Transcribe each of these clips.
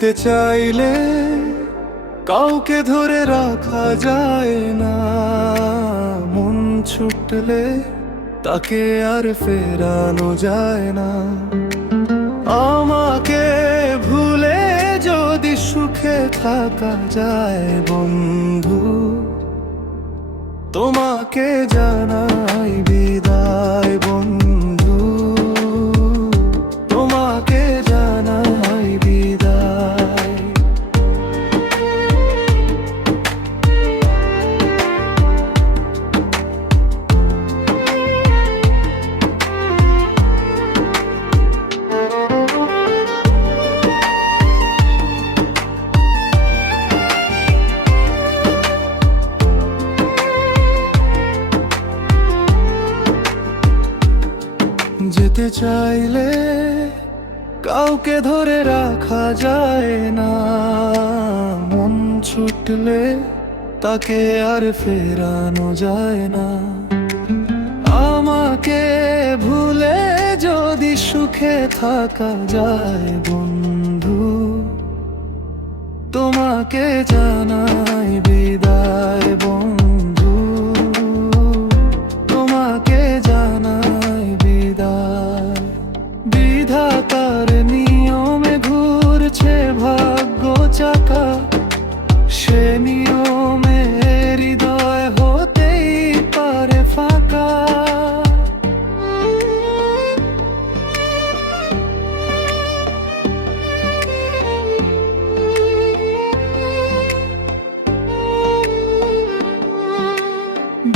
যেতে চাইলে কাউকে ধরে রাখা যায় না, মন ছুটলে তাকে আর ফেরানো যায় না। আমাকে ভুলে যদি সুখে থাকা যায় বন্ধু, তোমাকে জানাই বিদায় বন্ধু, তোমাকে জানাই বিদায়। যেতে চাইলে কাউকে ধরে রাখা যায় না, মন ছুটলে তাকে আর ফেরানো যায় না। আমাকে ভুলে যদি সুখে থাকা যায় বন্ধু, তোমাকে জানাই বিদায় বন্ধু, তোমাকে জানাই বিদায়। বিধাতার নিয়মে ঘুরছে ভাগ্য চাকা, সে নিয়মে হৃদয় হতেই পারে ফাঁকা।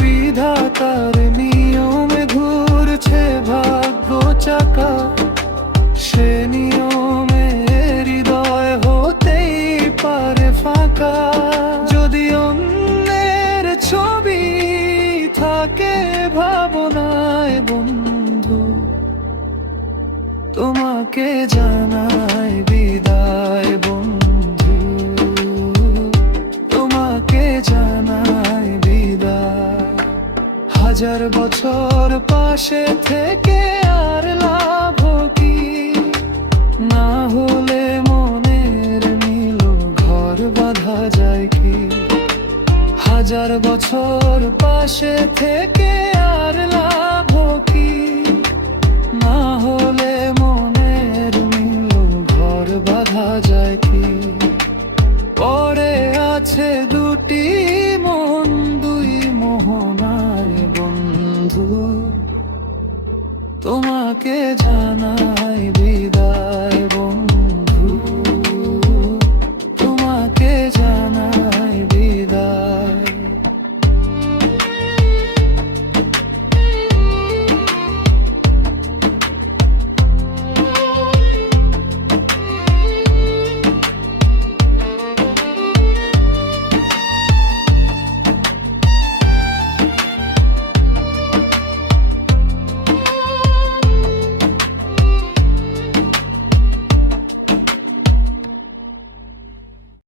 বিধাতার নিয়মে ঘুরছে ভাগ্য চাকা, সে নিয়মে হৃদয় হতেই পারে ফাঁকা। যদি অন্যের ছবি থাকে ভাবনায় বন্ধু, তোমাকে জানাই বিদায় বন্ধু, তোমাকে জানাই বিদায়। হাজার বছর পাশে থেকে আর লাভ কি, না হলে মনের মিল ঘর বাঁধা যায় কি। হাজার বছর পাশে থেকে আর লাভ কি, না হলে মনের মিল ঘর বাঁধা যায় কি। পরে আছে দুটি মন দুই মোহনায় বন্ধু, তোমাকে